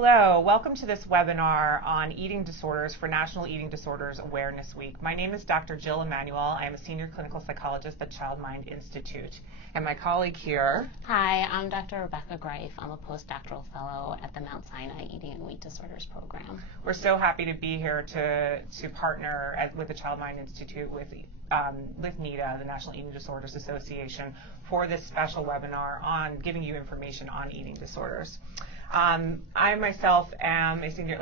Hello, welcome to this webinar on eating disorders for National Eating Disorders Awareness Week. My name is Dr. Jill Emanuele. I am a senior clinical psychologist at Child Mind Institute. And my colleague here. Hi, I'm Dr. Rebecca Greif. I'm a postdoctoral fellow at the Mount Sinai Eating and Weight Disorders program. We're so happy to be here to partner with the Child Mind Institute with NEDA, the National Eating Disorders Association, for this special webinar on giving you information on eating disorders. I myself am a senior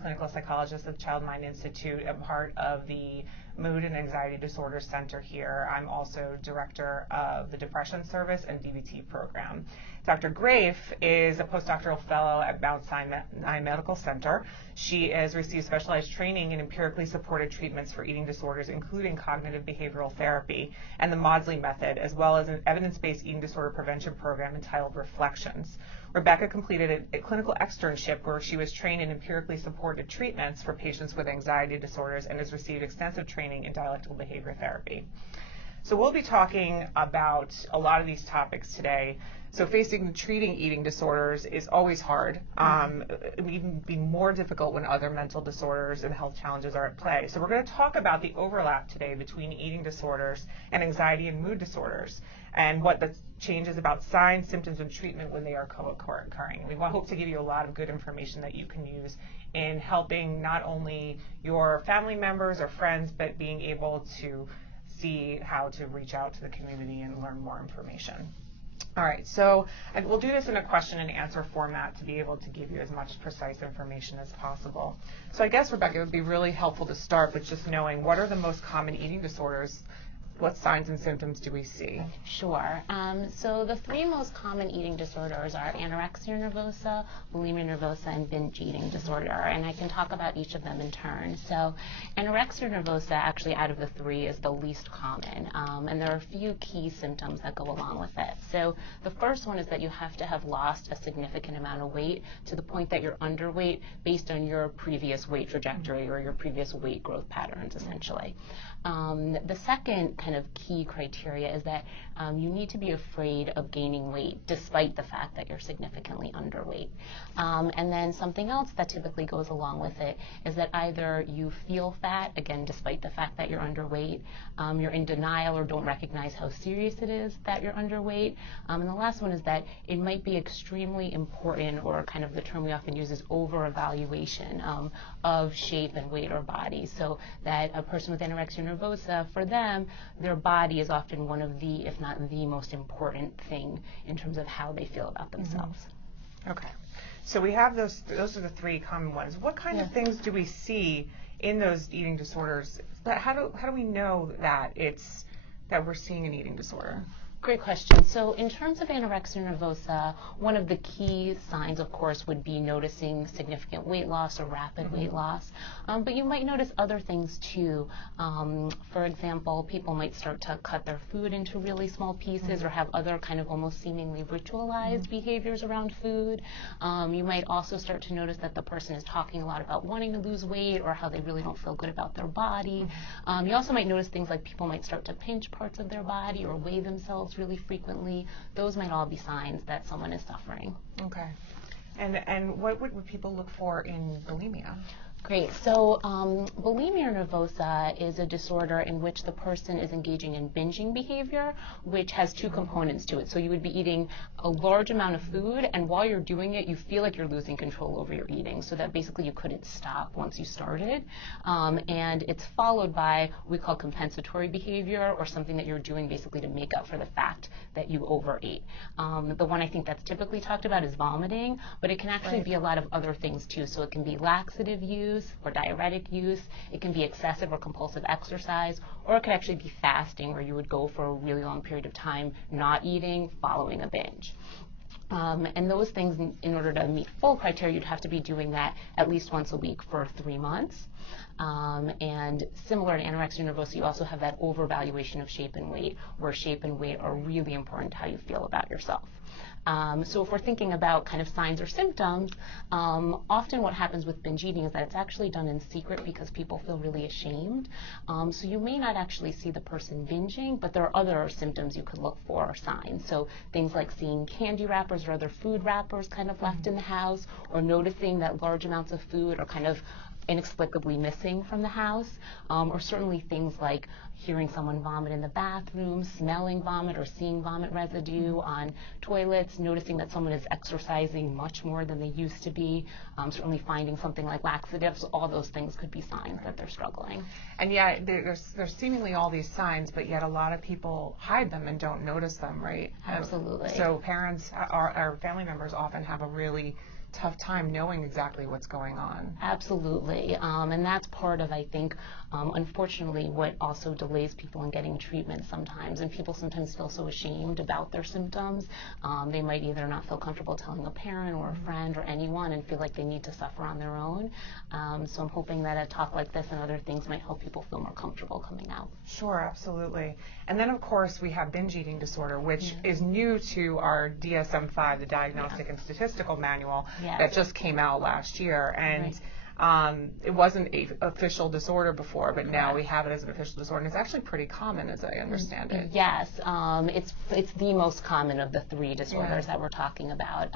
clinical psychologist at the Child Mind Institute. I'm part of the Mood and Anxiety Disorders Center here. I'm also director of the Depression Service and DBT program. Dr. Greif is a postdoctoral fellow at Mount Sinai Medical Center. She has received specialized training in empirically supported treatments for eating disorders, including cognitive behavioral therapy and the Maudsley Method, as well as an evidence-based eating disorder prevention program entitled Reflections. Rebecca completed a clinical externship where she was trained in empirically supported treatments for patients with anxiety disorders and has received extensive training in dialectical behavior therapy. So we'll be talking about a lot of these topics today. So facing and treating eating disorders is always hard. It can even be more difficult when other mental disorders and health challenges are at play. So we're going to talk about the overlap today between eating disorders and anxiety and mood disorders, and what the changes about signs, symptoms, and treatment when they are co-occurring. We hope to give you a lot of good information that you can use in helping not only your family members or friends, but being able to see how to reach out to the community and learn more information. All right, so we'll do this in a question and answer format to be able to give you as much precise information as possible. So I guess, Rebecca, it would be really helpful to start with just knowing what are the most common eating disorders. What signs and symptoms do we see? Sure. So the three most common eating disorders are anorexia nervosa, bulimia nervosa, and binge eating disorder. And I can talk about each of them in turn. So anorexia nervosa, actually out of the three, is the least common. And there are a few key symptoms that go along with it. So the first one is that you have to have lost a significant amount of weight to the point that you're underweight based on your previous weight trajectory or your previous weight growth patterns, essentially. The second kind of key criteria is that you need to be afraid of gaining weight despite the fact that you're significantly underweight. And then something else that typically goes along with it is that either you feel fat, again, despite the fact that you're underweight, you're in denial or don't recognize how serious it is that you're underweight. And the last one is that it might be extremely important, or kind of the term we often use is over-evaluation of shape and weight or body. So that a person with anorexia nervosa, for them, their body is often one of the, if not the most important thing in terms of how they feel about themselves. Mm-hmm. Okay. So we have those are the three common ones. What kind of things do we see in those eating disorders? How do we know that we're seeing an eating disorder? Great question. So in terms of anorexia nervosa, one of the key signs, of course, would be noticing significant weight loss or rapid weight loss. But you might notice other things too. For example, people might start to cut their food into really small pieces or have other kind of almost seemingly ritualized behaviors around food. You might also start to notice that the person is talking a lot about wanting to lose weight or how they really don't feel good about their body. You also might notice things like people might start to pinch parts of their body or weigh themselves really frequently. Those might all be signs that someone is suffering. Okay. And what would people look for in bulimia? Great. So bulimia nervosa is a disorder in which the person is engaging in binging behavior, which has two components to it. So you would be eating a large amount of food, and while you're doing it, you feel like you're losing control over your eating, so that basically you couldn't stop once you started. And it's followed by what we call compensatory behavior, or something that you're doing basically to make up for the fact that you overate. The one I think that's typically talked about is vomiting, but it can actually be a lot of other things too. So it can be laxative use or diuretic use, it can be excessive or compulsive exercise, or it could actually be fasting, where you would go for a really long period of time not eating following a binge. And those things, in order to meet full criteria, you'd have to be doing that at least once a week for 3 months. And similar to anorexia nervosa, you also have that overvaluation of shape and weight, where shape and weight are really important to how you feel about yourself. So if we're thinking about kind of signs or symptoms, often what happens with binge eating is that it's actually done in secret because people feel really ashamed. So you may not actually see the person binging, but there are other symptoms you could look for, or signs. So things like seeing candy wrappers or other food wrappers kind of left in the house, or noticing that large amounts of food are kind of inexplicably missing from the house, or certainly things like hearing someone vomit in the bathroom, smelling vomit or seeing vomit residue on toilets, noticing that someone is exercising much more than they used to be, certainly finding something like laxatives. All those things could be signs that they're struggling. And yet there's seemingly all these signs, but yet a lot of people hide them and don't notice them, right? Absolutely. So parents or family members often have a really tough time knowing exactly what's going on. Absolutely. And that's part of, I think, unfortunately, what also delays people in getting treatment sometimes. And people sometimes feel so ashamed about their symptoms. They might either not feel comfortable telling a parent or a friend or anyone and feel like they need to suffer on their own. So I'm hoping that a talk like this and other things might help people feel more comfortable coming out. Sure, absolutely. And then, of course, we have binge eating disorder, which is new to our DSM-5, the Diagnostic and Statistical Manual, that just came out last year. And it wasn't an official disorder before, but now we have it as an official disorder, and it's actually pretty common, as I understand it. Yes, it's the most common of the three disorders that we're talking about.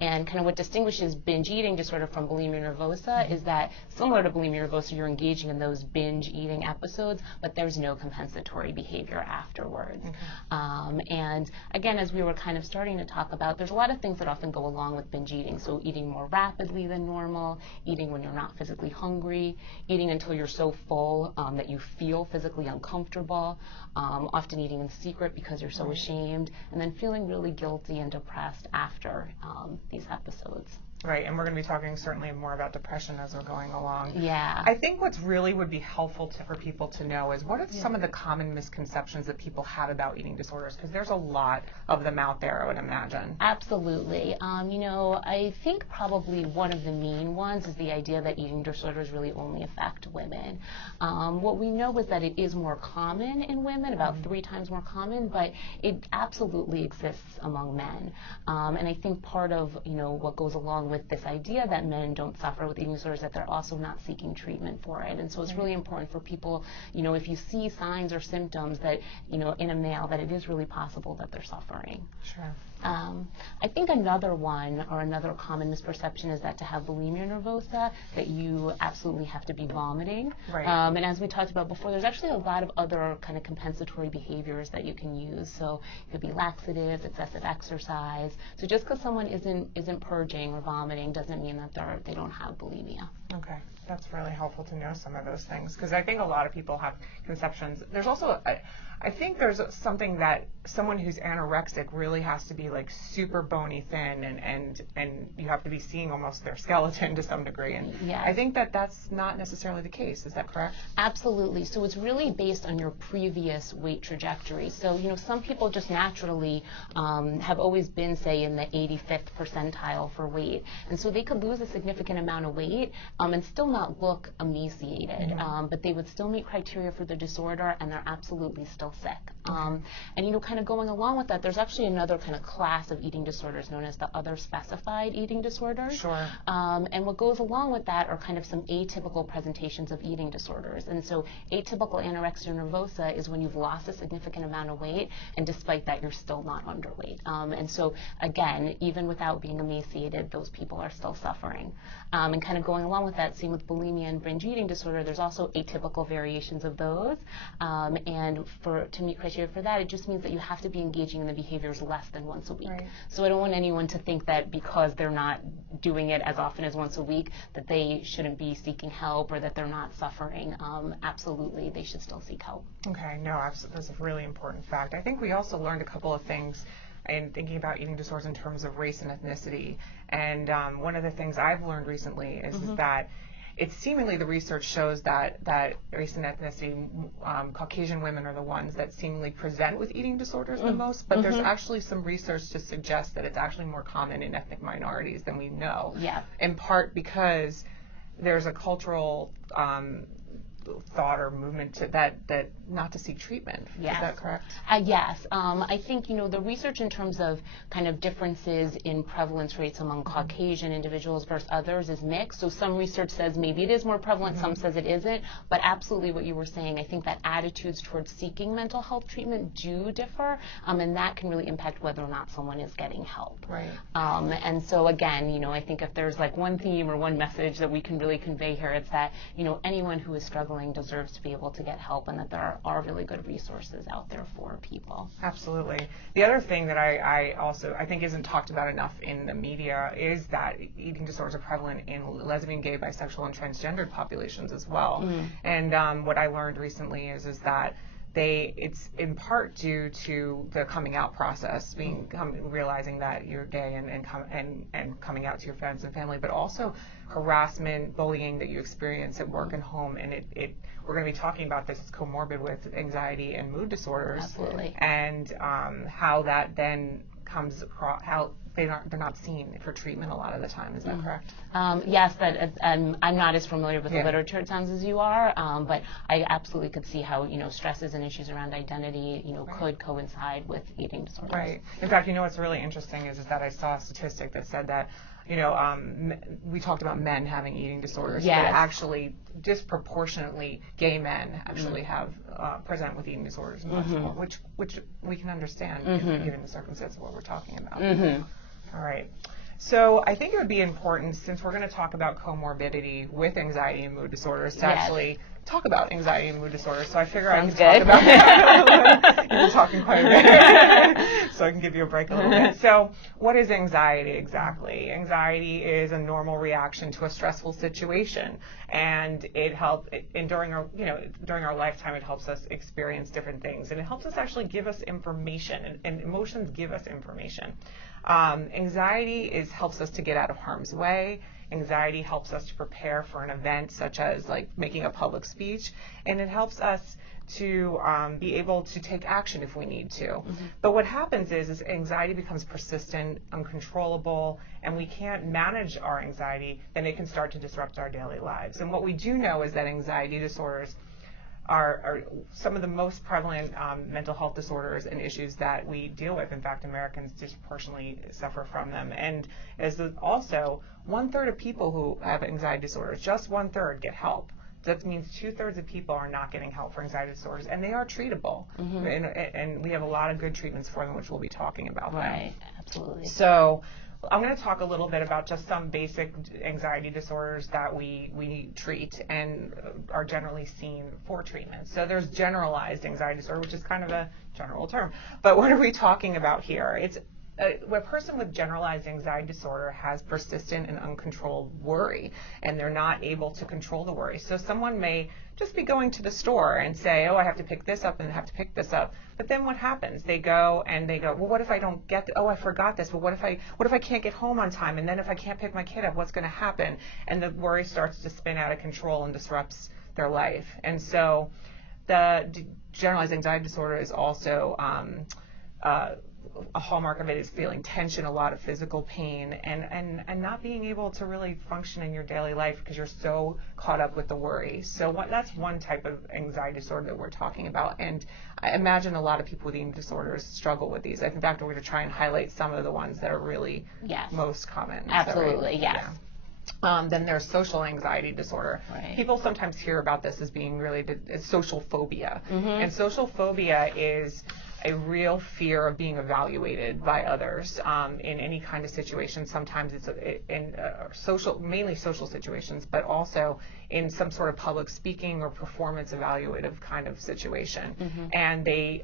And kind of what distinguishes binge eating disorder from bulimia nervosa is that, similar to bulimia nervosa, you're engaging in those binge eating episodes, but there's no compensatory behavior afterwards. And again, as we were kind of starting to talk about, there's a lot of things that often go along with binge eating. So eating more rapidly than normal, eating when you're not physically hungry, eating until you're so full that you feel physically uncomfortable, often eating in secret because you're so ashamed, and then feeling really guilty and depressed after these episodes. Right, and we're going to be talking certainly more about depression as we're going along. Yeah. I think what's really would be helpful for people to know is what are some of the common misconceptions that people have about eating disorders? Because there's a lot of them out there, I would imagine. Absolutely. You know, I think probably one of the main ones is the idea that eating disorders really only affect women. What we know is that it is more common in women, about 3 times more common, but it absolutely exists among men. And I think part of, you know, what goes along with this idea that men don't suffer with eating disorders, that they're also not seeking treatment for it. And so it's really important for people, you know, if you see signs or symptoms that, you know, in a male, that it is really possible that they're suffering. Sure. I think another one, or another common misperception, is that to have bulimia nervosa, that you absolutely have to be vomiting. Right. And as we talked about before, there's actually a lot of other kind of compensatory behaviors that you can use. So it could be laxatives, excessive exercise. So just because someone isn't purging or vomiting doesn't mean that they don't have bulimia. Okay, that's really helpful to know some of those things, because I think a lot of people have conceptions. There's also, I think there's something that someone who's anorexic really has to be like super bony thin, and you have to be seeing almost their skeleton to some degree. And I think that that's not necessarily the case. Is that correct? Absolutely. So it's really based on your previous weight trajectory. So, you know, some people just naturally have always been, say, in the 85th percentile for weight. And so they could lose a significant amount of weight and still not look emaciated. But they would still meet criteria for the disorder, and they're absolutely still sick. And, you know, kind of going along with that, there's actually another kind of class of eating disorders known as the other specified eating disorders. Sure. And what goes along with that are kind of some atypical presentations of eating disorders. And so atypical anorexia nervosa is when you've lost a significant amount of weight, and despite that, you're still not underweight. And so, again, even without being emaciated, those people are still suffering. And kind of going along with that, same with bulimia and binge eating disorder, there's also atypical variations of those. And to meet criteria for that, it just means that you have to be engaging in the behaviors less than once a week. Right. So I don't want anyone to think that because they're not doing it as often as once a week, that they shouldn't be seeking help or that they're not suffering. Absolutely, they should still seek help. Okay, no, that's a really important fact. I think we also learned a couple of things in thinking about eating disorders in terms of race and ethnicity. And one of the things I've learned recently is that it's seemingly the research shows that race and ethnicity, Caucasian women are the ones that seemingly present with eating disorders the most, but there's actually some research to suggest that it's actually more common in ethnic minorities than we know. Yeah. In part because there's a cultural thought or movement to that not to seek treatment. Yes. Is that correct? Yes. I think, the research in terms of kind of differences in prevalence rates among Caucasian individuals versus others is mixed. So some research says maybe it is more prevalent, some says it isn't, but absolutely what you were saying, I think that attitudes towards seeking mental health treatment do differ, and that can really impact whether or not someone is getting help. Right. And so again, I think if there's like one theme or one message that we can really convey here, it's that, anyone who is struggling deserves to be able to get help, and that there are really good resources out there for people. Absolutely. The other thing that I think isn't talked about enough in the media is that eating disorders are prevalent in lesbian, gay, bisexual, and transgendered populations as well. And what I learned recently is that it's in part due to the coming out process, realizing that you're gay and coming out to your friends and family, but also harassment, bullying that you experience at work and home, and we're going to be talking about this comorbid with anxiety and mood disorders. Absolutely. And how that then comes across, how they're not seen for treatment a lot of the time. Is that correct? Yes, I'm not as familiar with the literature, it sounds, as you are, but I absolutely could see how, stresses and issues around identity, could coincide with eating disorders. Right. In fact, what's really interesting is that I saw a statistic that said that, we talked about men having eating disorders, yes, but actually disproportionately gay men actually have present with eating disorders much more, which we can understand given the circumstance of what we're talking about. All right. So I think it would be important, since we're going to talk about comorbidity with anxiety and mood disorders, to actually talk about anxiety and mood disorders. So I figure I can talk about it. You've been talking quite a bit, so I can give you a break a little bit. So what is anxiety exactly? Anxiety is a normal reaction to a stressful situation, and during our lifetime, it helps us experience different things, and it helps us actually give us information, and emotions give us information. Anxiety helps us to get out of harm's way. Anxiety helps us to prepare for an event such as like making a public speech, and it helps us to be able to take action if we need to. But what happens is anxiety becomes persistent, uncontrollable, and we can't manage our anxiety, then it can start to disrupt our daily lives. And what we do know is that anxiety disorders are some of the most prevalent mental health disorders and issues that we deal with. In fact, Americans disproportionately suffer from them. And also, 1/3 of people who have anxiety disorders, just 1/3, get help. That means 2/3 of people are not getting help for anxiety disorders, and they are treatable. And we have a lot of good treatments for them, which we'll be talking about. Right, absolutely. So I'm going to talk a little bit about just some basic anxiety disorders that we treat and are generally seen for treatment. So there's generalized anxiety disorder, which is kind of a general term. But what are we talking about here? It's a person with generalized anxiety disorder has persistent and uncontrolled worry, and they're not able to control the worry. So someone may just be going to the store and say, oh, I have to pick this up and I have to pick this up. But then what happens? They go, well, what if I don't get oh, I forgot this. Well, what if I can't get home on time? And then if I can't pick my kid up, what's going to happen? And the worry starts to spin out of control and disrupts their life. And so the generalized anxiety disorder is also a hallmark of it is feeling tension, a lot of physical pain, and not being able to really function in your daily life because you're so caught up with the worry. So that's one type of anxiety disorder that we're talking about. And I imagine a lot of people with eating disorders struggle with these. In fact, we're going to try and highlight some of the ones that are really most common. Absolutely, yes. Yeah. Then there's social anxiety disorder. Right. People sometimes hear about this as being related as social phobia. And social phobia is a real fear of being evaluated by others in any kind of situation. Sometimes it's in mainly social situations, but also in some sort of public speaking or performance evaluative kind of situation. And they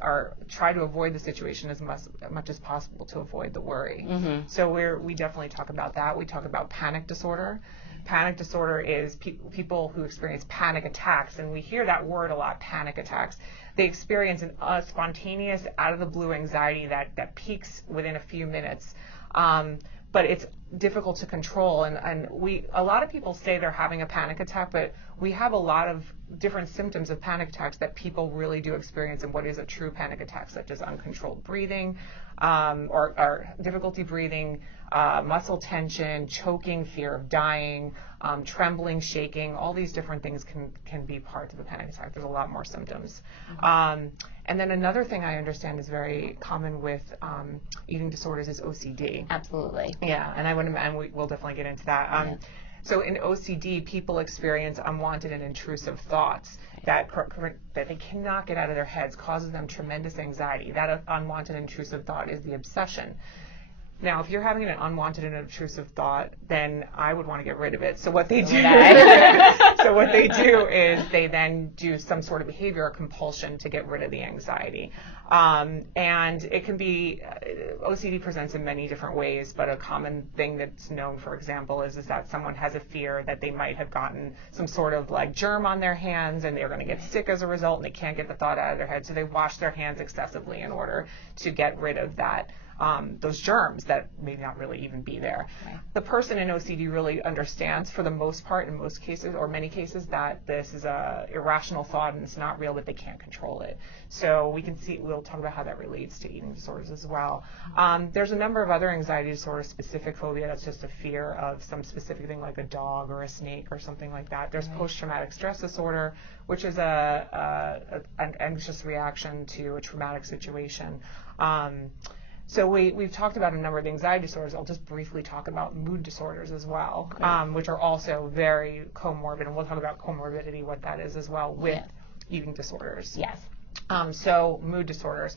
try to avoid the situation as much as possible to avoid the worry. So we definitely talk about that. We talk about panic disorder. Panic disorder is people who experience panic attacks, and we hear that word a lot, panic attacks. They experience a spontaneous, out-of-the-blue anxiety that peaks within a few minutes. But it's difficult to control, and a lot of people say they're having a panic attack, but we have a lot of different symptoms of panic attacks that people really do experience in what is a true panic attack, such as uncontrolled breathing, or difficulty breathing, muscle tension, choking, fear of dying, trembling, shaking. All these different things can be parts of a panic attack. There's a lot more symptoms. And then another thing I understand is very common with eating disorders is OCD. Absolutely. Yeah, and we'll definitely get into that. So in OCD, people experience unwanted and intrusive thoughts that they cannot get out of their heads, causes them tremendous anxiety. That unwanted and intrusive thought is the obsession. Now, if you're having an unwanted and intrusive thought, then I would want to get rid of it. So what they do, is they then do some sort of behavior or compulsion to get rid of the anxiety. And it can be, OCD presents in many different ways, but a common thing that's known, for example, is that someone has a fear that they might have gotten some sort of like germ on their hands and they're going to get sick as a result, and they can't get the thought out of their head, so they wash their hands excessively in order to get rid of that. Those germs that may not really even be there. Right. The person in OCD really understands, for the most part, in most cases, or many cases, that this is a irrational thought and it's not real, but they can't control it. So we'll talk about how that relates to eating disorders as well. There's a number of other anxiety disorders, specific phobia, that's just a fear of some specific thing like a dog or a snake or something like that. There's post-traumatic stress disorder, which is an anxious reaction to a traumatic situation. So we've talked about a number of anxiety disorders. I'll just briefly talk about mood disorders as well, which are also very comorbid, and we'll talk about comorbidity, what that is as well, with eating disorders. Yes. So mood disorders.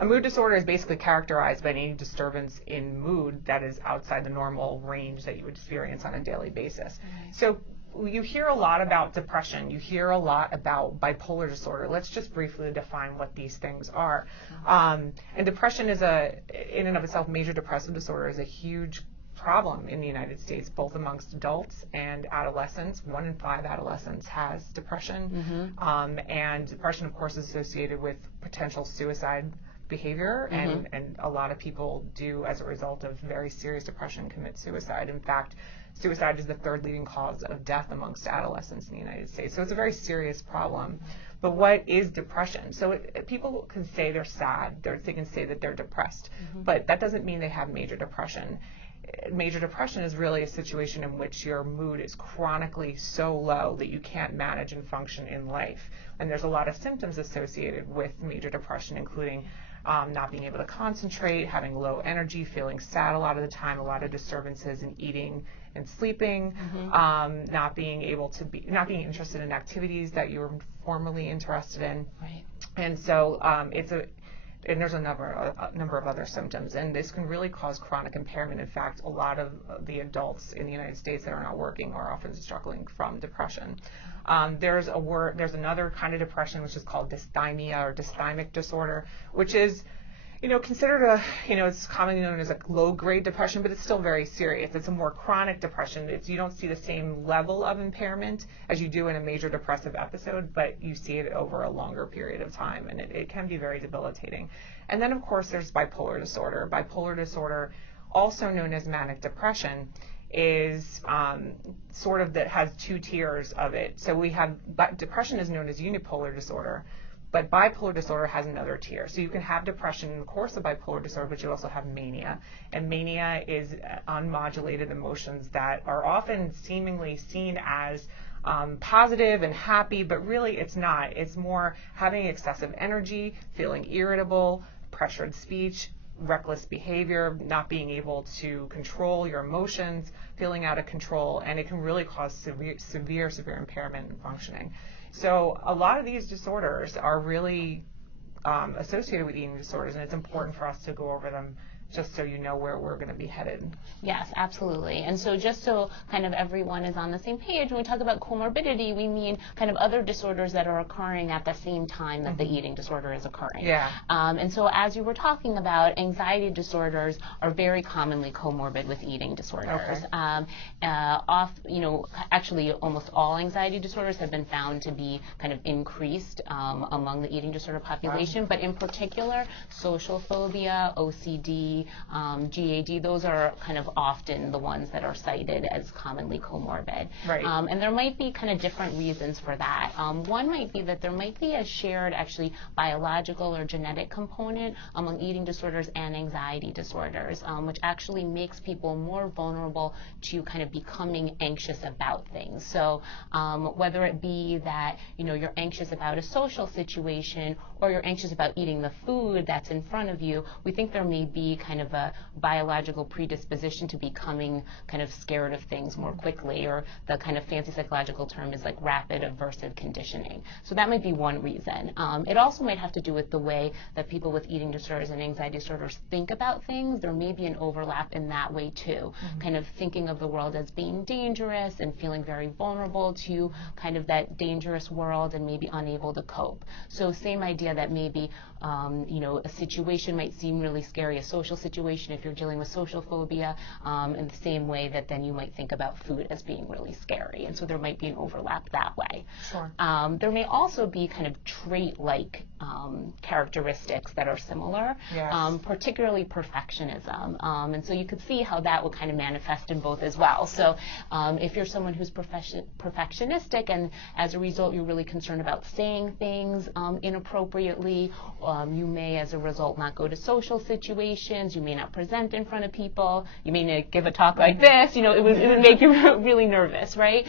A mood disorder is basically characterized by any disturbance in mood that is outside the normal range that you would experience on a daily basis. Right. So you hear a lot about depression. You hear a lot about bipolar disorder. Let's just briefly define what these things are. And depression is in and of itself, major depressive disorder is a huge problem in the United States, both amongst adults and adolescents. 1 in 5 adolescents has depression. And depression, of course, is associated with potential suicide behavior, and a lot of people do, as a result of very serious depression, commit suicide. In fact, suicide is the 3rd leading cause of death amongst adolescents in the United States. So it's a very serious problem. But what is depression? So people can say they're sad, they can say that they're depressed, but that doesn't mean they have major depression. Major depression is really a situation in which your mood is chronically so low that you can't manage and function in life. And there's a lot of symptoms associated with major depression, including not being able to concentrate, having low energy, feeling sad a lot of the time, a lot of disturbances in eating and sleeping, not being interested in activities that you were formerly interested in. Right. And so and there's a number of other symptoms, and this can really cause chronic impairment. In fact, a lot of the adults in the United States that are not working are often struggling from depression. There's another kind of depression which is called dysthymia or dysthymic disorder, which is, considered it's commonly known as a low-grade depression, but it's still very serious. It's a more chronic depression. You don't see the same level of impairment as you do in a major depressive episode, but you see it over a longer period of time, and it can be very debilitating. And then, of course, there's bipolar disorder. Bipolar disorder, also known as manic depression, is sort of that has 2 tiers of it. So depression is known as unipolar disorder, but bipolar disorder has another tier. So you can have depression in the course of bipolar disorder, but you also have mania. And mania is unmodulated emotions that are often seemingly seen as positive and happy, but really it's not. It's more having excessive energy, feeling irritable, pressured speech, reckless behavior, not being able to control your emotions, feeling out of control, and it can really cause severe impairment in functioning. So a lot of these disorders are really associated with eating disorders, and it's important for us to go over them just so you know where we're going to be headed. Yes, absolutely. And so just so kind of everyone is on the same page, when we talk about comorbidity, we mean kind of other disorders that are occurring at the same time that the eating disorder is occurring. Yeah. And so as you were talking about, anxiety disorders are very commonly comorbid with eating disorders. Okay. Actually almost all anxiety disorders have been found to be kind of increased among the eating disorder population, but in particular, social phobia, OCD, GAD, those are kind of often the ones that are cited as commonly comorbid. Right. And there might be kind of different reasons for that. One might be that there might be a shared actually biological or genetic component among eating disorders and anxiety disorders, which actually makes people more vulnerable to kind of becoming anxious about things. So whether it be that you're anxious about a social situation or you're anxious about eating the food that's in front of you, we think there may be kind of a biological predisposition to becoming kind of scared of things more quickly, or the kind of fancy psychological term is like rapid aversive conditioning. So that might be one reason. It also might have to do with the way that people with eating disorders and anxiety disorders think about things. There may be an overlap in that way too, kind of thinking of the world as being dangerous and feeling very vulnerable to kind of that dangerous world and maybe unable to cope. So same idea that maybe a situation might seem really scary, a social situation if you're dealing with social phobia, in the same way that then you might think about food as being really scary. And so there might be an overlap that way. Sure. There may also be kind of trait-like characteristics that are similar, Yes. Particularly perfectionism. And so you could see how that would kind of manifest in both as well. So if you're someone who's perfectionistic and as a result you're really concerned about saying things inappropriately, you may as a result not go to social situations, you may not present in front of people, you may not give a talk like this, it would make you really nervous, right?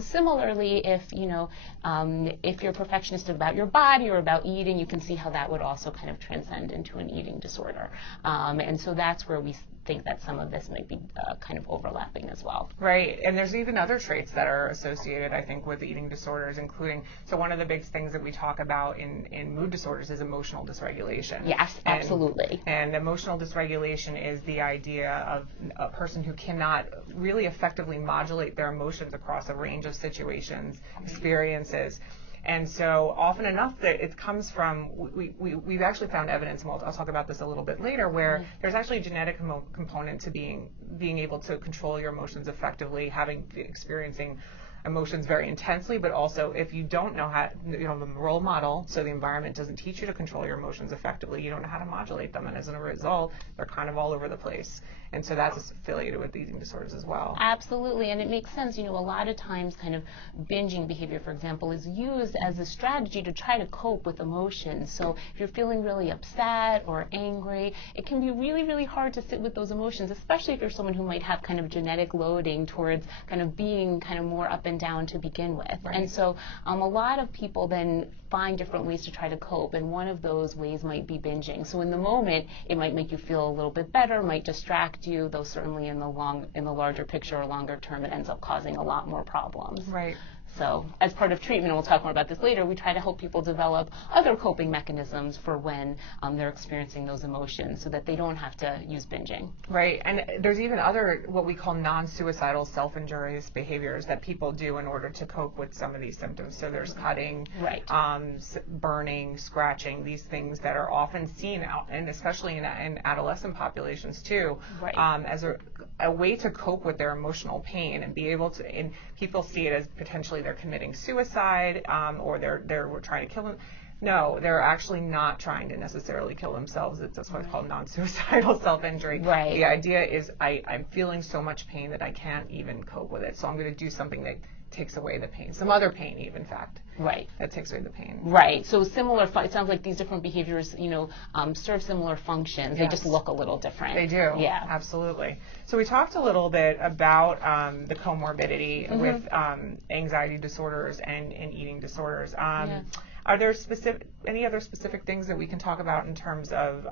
Similarly, if you're perfectionist about your body or about eating, you can see how that would also kind of transcend into an eating disorder. And so that's where we think that some of this might be kind of overlapping as well. Right, and there's even other traits that are associated, I think, with eating disorders, including, so one of the big things that we talk about in mood disorders is emotional dysregulation. Yes, absolutely. And emotional dysregulation is the idea of a person who cannot really effectively modulate their emotions across a range of situations, experiences. And so often enough that it comes from, we've actually found evidence, and I'll talk about this a little bit later, where there's actually a genetic component to being able to control your emotions effectively, experiencing emotions very intensely, but also if you don't know how, the role model, so the environment doesn't teach you to control your emotions effectively, you don't know how to modulate them, and as a result, they're kind of all over the place. And so that's affiliated with eating disorders as well. Absolutely, and it makes sense. A lot of times kind of binging behavior, for example, is used as a strategy to try to cope with emotions. So if you're feeling really upset or angry, it can be really, really hard to sit with those emotions, especially if you're someone who might have kind of genetic loading towards kind of being kind of more up and down to begin with. Right. And so a lot of people then find different ways to try to cope, and one of those ways might be binging. So in the moment, it might make you feel a little bit better, might distract you, though certainly in the larger picture or longer term, it ends up causing a lot more problems. Right. So as part of treatment, and we'll talk more about this later, we try to help people develop other coping mechanisms for when they're experiencing those emotions so that they don't have to use binging. Right, and there's even other what we call non-suicidal self-injurious behaviors that people do in order to cope with some of these symptoms. So there's cutting, right, burning, scratching, these things that are often seen out, and especially in adolescent populations too, right, as a way to cope with their emotional pain and be able to, and people see it as potentially they're committing suicide, or they're trying to kill them. No, they're actually not trying to necessarily kill themselves. It's what's called non-suicidal self-injury. Right. The idea is I'm feeling so much pain that I can't even cope with it, so I'm going to do something that takes away the pain, some other pain even, in fact. Right. That takes away the pain. Right. So similar, it sounds like these different behaviors, serve similar functions. Yes. They just look a little different. They do. Yeah. Absolutely. So we talked a little bit about the comorbidity with anxiety disorders and eating disorders. Yeah. Are there any other specific things that we can talk about in terms of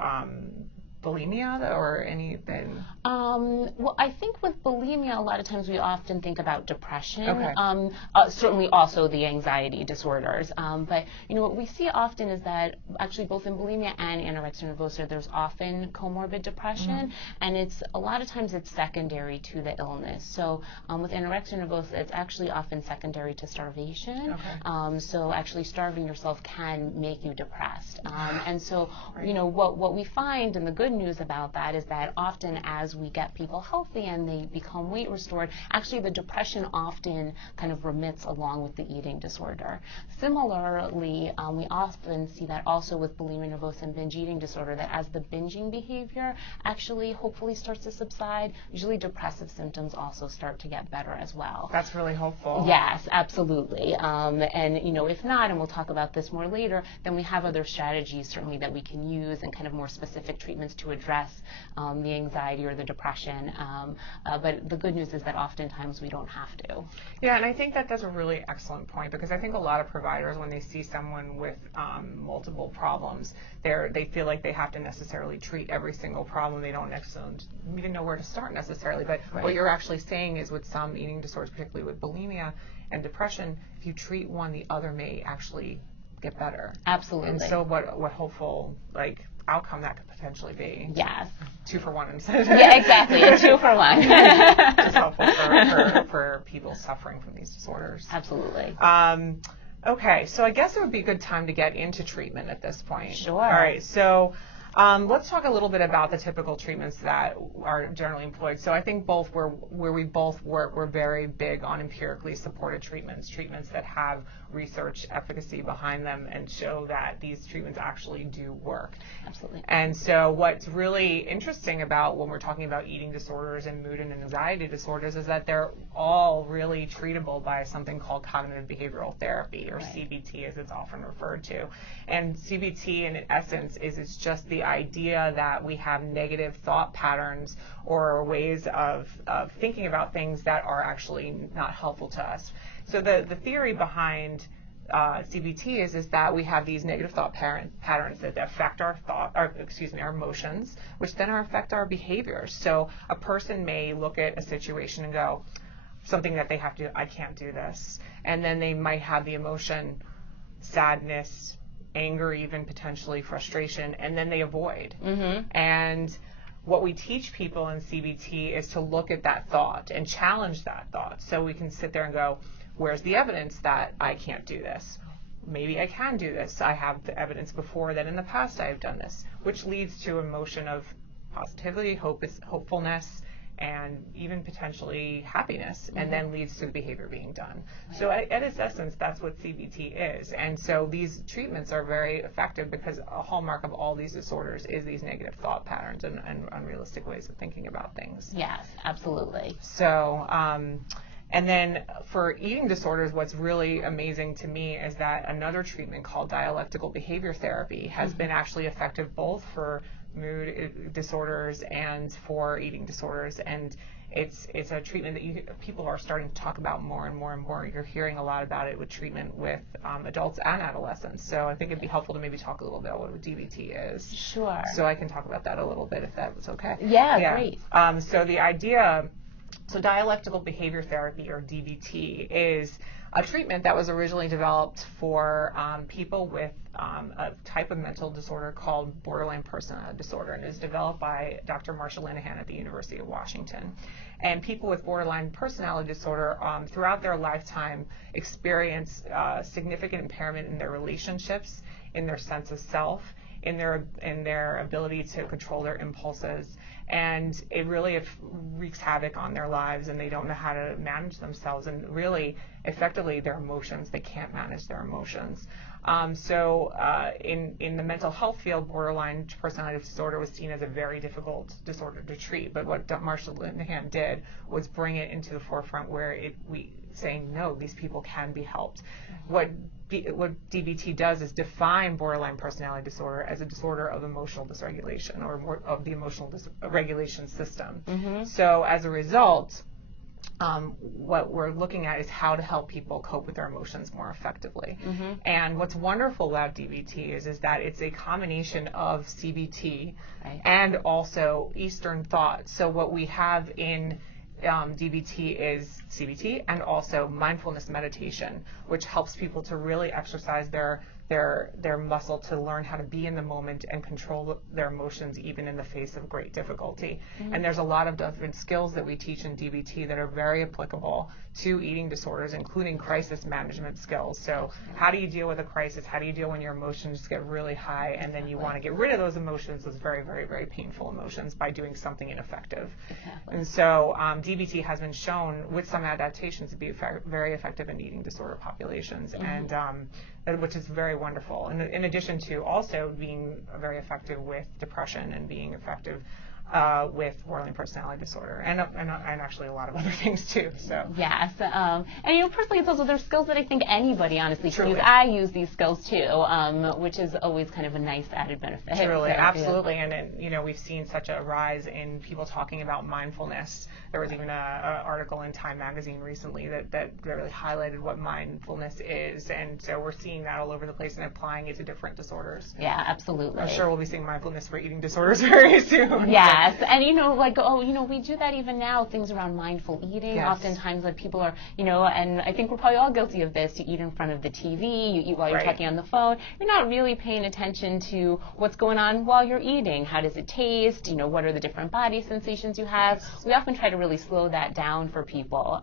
bulimia or anything? Well, I think with bulimia, a lot of times we often think about depression. Okay. Certainly also the anxiety disorders. But, what we see often is that actually both in bulimia and anorexia nervosa, there's often comorbid depression. And a lot of times it's secondary to the illness. So with anorexia nervosa, it's actually often secondary to starvation. Okay. So actually starving yourself can make you depressed. And so, Right. what we find, and the good news about that is that often as we get people healthy and they become weight restored, actually the depression often kind of remits along with the eating disorder. Similarly, we often see that also with bulimia nervosa and binge eating disorder, that as the binging behavior actually hopefully starts to subside, usually depressive symptoms also start to get better as well. That's really hopeful. Yes, absolutely. And if not, and we'll talk about this more later, then we have other strategies certainly that we can use and kind of more specific treatments to address the anxiety or the depression. But the good news is that oftentimes we don't have to. Yeah, and I think that that's a really excellent point, because I think a lot of providers, when they see someone with multiple problems, they feel like they have to necessarily treat every single problem. They don't necessarily even know where to start necessarily. But Right. what you're actually saying is, with some eating disorders, particularly with bulimia and depression, if you treat one, the other may actually get better. Absolutely. And so what hopeful outcome that could potentially be. Yes. 2 for 1 Yeah, exactly. A 2 for 1. Just helpful for people suffering from these disorders. Absolutely. Okay, so I guess it would be a good time to get into treatment at this point. Sure. All right, so let's talk a little bit about the typical treatments that are generally employed. So I think where we both work, we're very big on empirically supported treatments that have research efficacy behind them and show that these treatments actually do work. Absolutely. And so what's really interesting about when we're talking about eating disorders and mood and anxiety disorders is that they're all really treatable by something called cognitive behavioral therapy, or Right. CBT as it's often referred to. And CBT in essence is just the idea that we have negative thought patterns or ways of thinking about things that are actually not helpful to us. So the theory behind CBT is that we have these negative thought patterns that affect our emotions, which then affect our behaviors. So a person may look at a situation and go, something that they have to, I can't do this. And then they might have the emotion, sadness, anger, even potentially frustration, and then they avoid. Mm-hmm. And what we teach people in CBT is to look at that thought and challenge that thought. So we can sit there and go, where's the evidence that I can't do this? Maybe I can do this. I have the evidence before that in the past I have done this, which leads to emotion of positivity, hopefulness, and even potentially happiness, and then leads to the behavior being done. So at its essence, that's what CBT is. And so these treatments are very effective because a hallmark of all these disorders is these negative thought patterns and unrealistic ways of thinking about things. Yes, absolutely. So, and then for eating disorders, what's really amazing to me is that another treatment called dialectical behavior therapy has been actually effective both for mood disorders and for eating disorders, and it's a treatment that people are starting to talk about more and more and more. You're hearing a lot about it with treatment with adults and adolescents. So I think it'd be helpful to maybe talk a little bit about what DBT is. Sure. So I can talk about that a little bit if that was okay. Yeah. Great. So the idea, dialectical behavior therapy, or DBT, is a treatment that was originally developed for people with a type of mental disorder called borderline personality disorder, and is developed by Dr. Marsha Linehan at the University of Washington. And people with borderline personality disorder throughout their lifetime experience significant impairment in their relationships, in their sense of self, in their ability to control their impulses, and it really wreaks havoc on their lives, and they don't know how to manage themselves, and really effectively their emotions, they can't manage their emotions. In the mental health field, borderline personality disorder was seen as a very difficult disorder to treat, but what Marsha Linehan did was bring it into the forefront where saying, no, these people can be helped. What DBT does is define borderline personality disorder as a disorder of emotional dysregulation, or more of the emotional dysregulation system. Mm-hmm. So as a result, what we're looking at is how to help people cope with their emotions more effectively. Mm-hmm. And what's wonderful about DBT is that it's a combination of CBT and also Eastern thought. So what we have in DBT is CBT and also mindfulness meditation, which helps people to really exercise their their muscle to learn how to be in the moment and control their emotions even in the face of great difficulty. And there's a lot of different skills that we teach in DBT that are very applicable to eating disorders, including crisis management skills. So how do you deal with a crisis? How do you deal when your emotions get really high and then you want to get rid of those emotions, those very, very, very painful emotions, by doing something ineffective? And so DBT has been shown with some adaptations to be very effective in eating disorder populations, and which is very wonderful. And in addition to also being very effective with depression and being effective with borderline personality disorder, and actually a lot of other things too. So yes, and personally, it's also there's skills that I think anybody honestly can use. Truly. I use these skills too, which is always kind of a nice added benefit. Truly, So, absolutely, and we've seen such a rise in people talking about mindfulness. There was even an article in Time magazine recently that really highlighted what mindfulness is, and so we're seeing that all over the place and applying it to different disorders. Yeah, absolutely. I'm sure we'll be seeing mindfulness for eating disorders very soon. Yes, and we do that even now, things around mindful eating. Yes. Oftentimes that people are, and I think we're probably all guilty of this, you eat in front of the TV, you eat while you're Right. talking on the phone, you're not really paying attention to what's going on while you're eating. How does it taste? What are the different body sensations you have? Yes. We often try to really slow that down for people,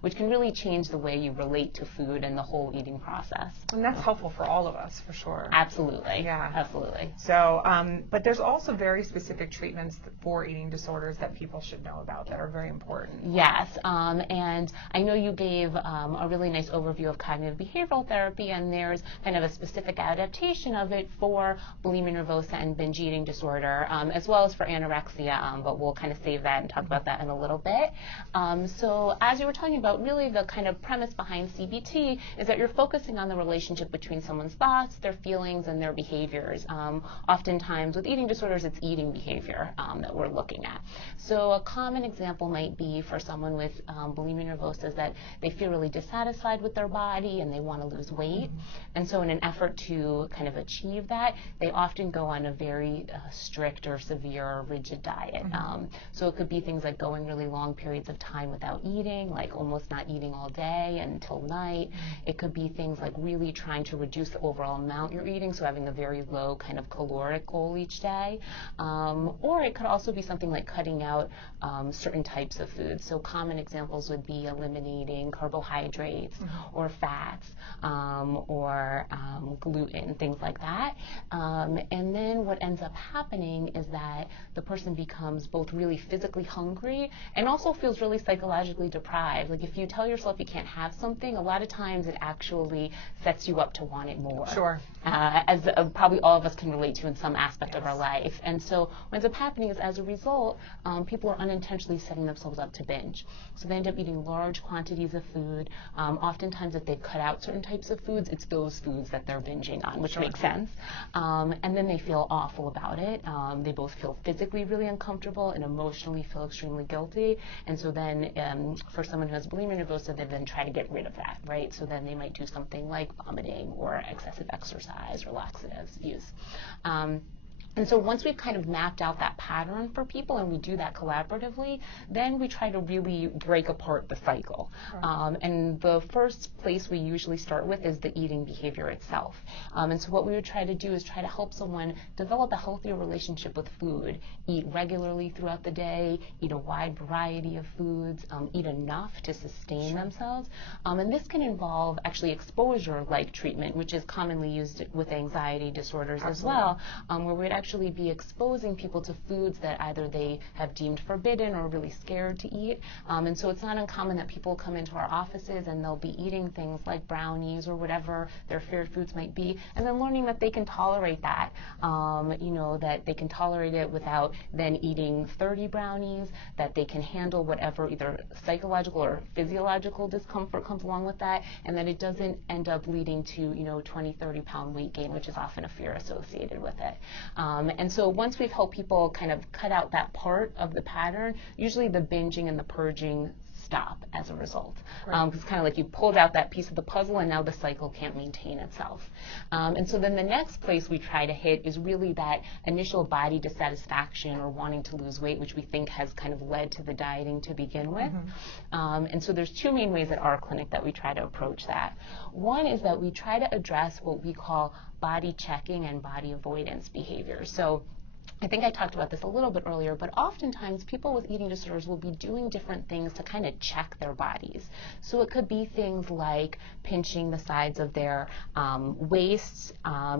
which can really change the way you relate to food and the whole eating process. And that's helpful for all of us, for sure. Absolutely. Yeah. Absolutely. So, but there's also very specific treatments for eating disorders that people should know about that are very important. Yes, and I know you gave a really nice overview of cognitive behavioral therapy, and there's kind of a specific adaptation of it for bulimia nervosa and binge eating disorder, as well as for anorexia, but we'll kind of save that and talk about that in a little bit. So as you were talking about, really the kind of premise behind CBT is that you're focusing on the relationship between someone's thoughts, their feelings, and their behaviors. Oftentimes with eating disorders, it's eating behavior that we're looking at. So a common example might be for someone with bulimia nervosa is that they feel really dissatisfied with their body and they want to lose weight. And so in an effort to kind of achieve that, they often go on a very strict or severe or rigid diet. So it could be things like going really long periods of time without eating, like almost not eating all day until night. It could be things like really trying to reduce the overall amount you're eating, so having a very low kind of caloric goal each day. Or it could also be something like cutting out certain types of foods. So common examples would be eliminating carbohydrates or fats or gluten, things like that. And then what ends up happening is that the person becomes both really physically hungry and also feels really psychologically deprived. Like if you tell yourself you can't have something, a lot of times it actually sets you up to want it more. Sure. As probably all of us can relate to in some aspect of our life. And so what ends up happening is as a result, people are unintentionally setting themselves up to binge. So they end up eating large quantities of food. Oftentimes if they cut out certain types of foods, it's those foods that they're binging on, which makes sense. And then they feel awful about it. They both feel physically really uncomfortable and emotionally feel extremely guilty. And so then for someone who has bulimia nervosa, they then try to get rid of that, right? So then they might do something like vomiting or excessive exercise or laxatives use. And so once we've kind of mapped out that pattern for people and we do that collaboratively, then we try to really break apart the cycle. And the first place we usually start with is the eating behavior itself. And so what we would try to do is try to help someone develop a healthier relationship with food, eat regularly throughout the day, eat a wide variety of foods, eat enough to sustain themselves. And this can involve actually exposure-like treatment, which is commonly used with anxiety disorders as well, where we'd actually be exposing people to foods that either they have deemed forbidden or really scared to eat. And so it's not uncommon that people come into our offices and they'll be eating things like brownies or whatever their feared foods might be, and then learning that they can tolerate that, that they can tolerate it without then eating 30 brownies, that they can handle whatever either psychological or physiological discomfort comes along with that, and that it doesn't end up leading to 20, 30 pound weight gain, which is often a fear associated with it. And so once we've helped people kind of cut out that part of the pattern, usually the binging and the purging stop as a result. It's kind of like you pulled out that piece of the puzzle and now the cycle can't maintain itself. And so then the next place we try to hit is really that initial body dissatisfaction or wanting to lose weight, which we think has kind of led to the dieting to begin with. And so there's two main ways at our clinic that we try to approach that. One is that we try to address what we call body checking and body avoidance behaviors. So I think I talked about this a little bit earlier, but oftentimes people with eating disorders will be doing different things to kind of check their bodies. So it could be things like pinching the sides of their waists.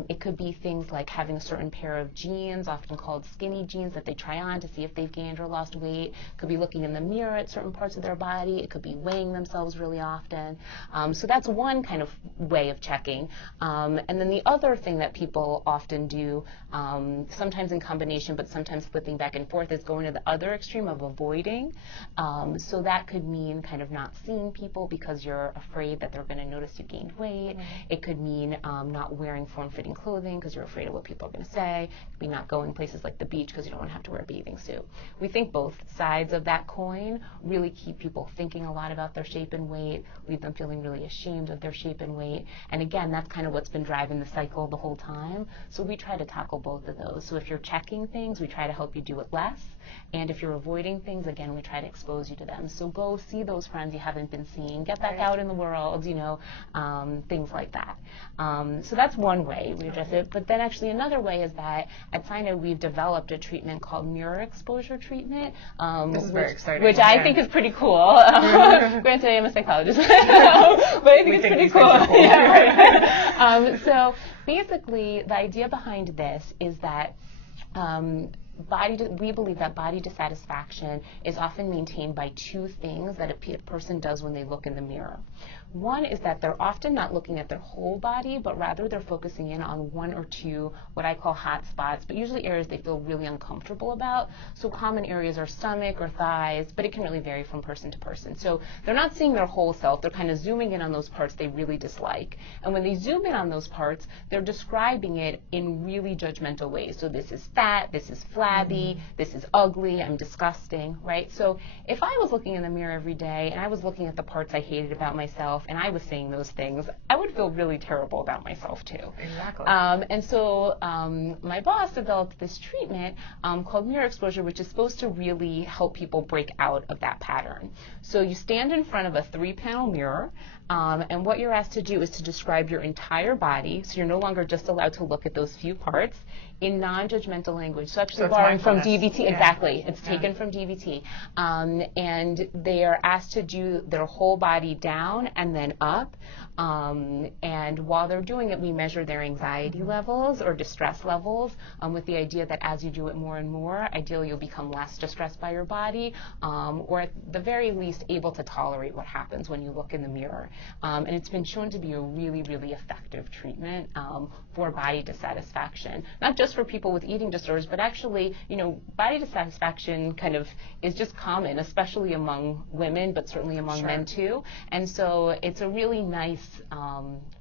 It could be things like having a certain pair of jeans, often called skinny jeans, that they try on to see if they've gained or lost weight. It could be looking in the mirror at certain parts of their body. It could be weighing themselves really often. So that's one kind of way of checking. And then the other thing that people often do, sometimes in combination, but sometimes flipping back and forth, is going to the other extreme of avoiding. So that could mean kind of not seeing people because you're afraid that they're going to notice you gained weight. It could mean not wearing form-fitting clothing because you're afraid of what people are going to say. It could be not going places like the beach because you don't want to have to wear a bathing suit. We think both sides of that coin really keep people thinking a lot about their shape and weight, leave them feeling really ashamed of their shape and weight. And again, that's kind of what's been driving the cycle the whole time. So we try to tackle both of those. So if you're checking things, we try to help you do it less. And if you're avoiding things, again, we try to expose you to them. So go see those friends you haven't been seeing, get back out in the world, things like that. So that's one way we address it. But then actually another way is that at Sinai we've developed a treatment called mirror exposure treatment. This is very exciting. Which I think is pretty cool. Granted, I am a psychologist, but I think it's pretty cool. So basically, the idea behind this is that we believe that body dissatisfaction is often maintained by two things that a person does when they look in the mirror. One is that they're often not looking at their whole body, but rather they're focusing in on one or two, what I call hot spots, but usually areas they feel really uncomfortable about. So common areas are stomach or thighs, but it can really vary from person to person. So they're not seeing their whole self, they're kind of zooming in on those parts they really dislike. And when they zoom in on those parts, they're describing it in really judgmental ways. So this is fat, this is flabby, this is ugly, I'm disgusting, right? So if I was looking in the mirror every day and I was looking at the parts I hated about myself and I was saying those things, I would feel really terrible about myself too. Exactly. And so my boss developed this treatment called mirror exposure, which is supposed to really help people break out of that pattern. So you stand in front of a 3-panel mirror, and what you're asked to do is to describe your entire body, so you're no longer just allowed to look at those few parts, in non-judgmental language. So actually borrowing from DBT, exactly. It's taken from DBT. And they are asked to do their whole body down and then up. And while they're doing it, we measure their anxiety levels or distress levels with the idea that as you do it more and more, ideally you'll become less distressed by your body, or at the very least able to tolerate what happens when you look in the mirror. And it's been shown to be a really, really effective treatment for body dissatisfaction. Not just for people with eating disorders, but actually, body dissatisfaction kind of is just common, especially among women, but certainly among men too. And so it's a really nice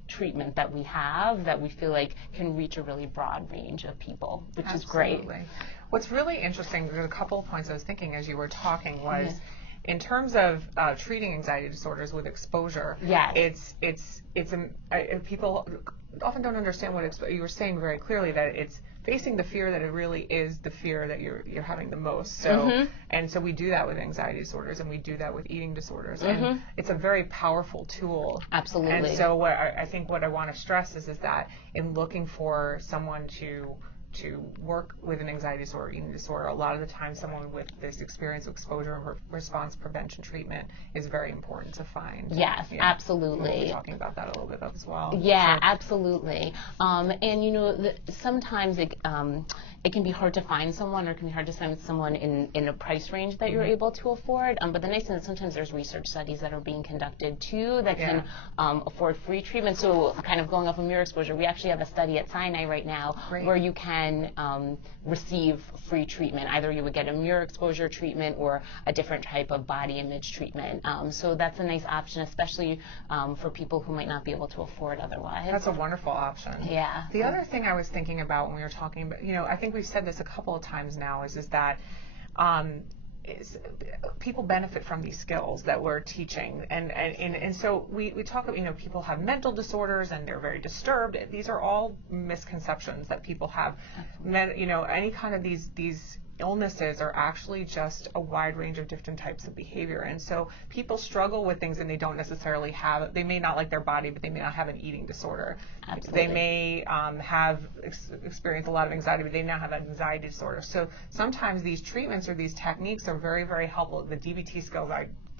treatment that we have that we feel like can reach a really broad range of people, which is great. What's really interesting, there's a couple of points I was thinking as you were talking was, in terms of treating anxiety disorders with exposure, people often don't understand what you were saying very clearly, that it's facing the fear that it really is the fear that you're having the most. So and so we do that with anxiety disorders, and we do that with eating disorders, and it's a very powerful tool. Absolutely. And so I think what I want to stress is that in looking for someone to work with an anxiety disorder, eating disorder, a lot of the time someone with this experience of exposure and response prevention treatment is very important to find. Yes, absolutely. We'll be talking about that a little bit as well. Yeah, absolutely. And sometimes it can be hard to find someone, or it can be hard to find someone in a price range that you're able to afford. But the nice thing is sometimes there's research studies that are being conducted too that can afford free treatment. So kind of going off of mirror exposure, we actually have a study at Sinai right now where you can receive free treatment. Either you would get a mirror exposure treatment or a different type of body image treatment. So that's a nice option, especially for people who might not be able to afford otherwise. That's a wonderful option. Yeah. The other thing I was thinking about when we were talking about, I think we've said this a couple of times now, is that people benefit from these skills that we're teaching, and so we talk about, people have mental disorders and they're very disturbed. These are all misconceptions that people have. Any kind of these illnesses are actually just a wide range of different types of behavior, and so people struggle with things and they don't necessarily have. They may not like their body, but they may not have an eating disorder. Absolutely. They may have experienced a lot of anxiety, but they now have an anxiety disorder. So sometimes these treatments or these techniques are very, very helpful. The DBT skills,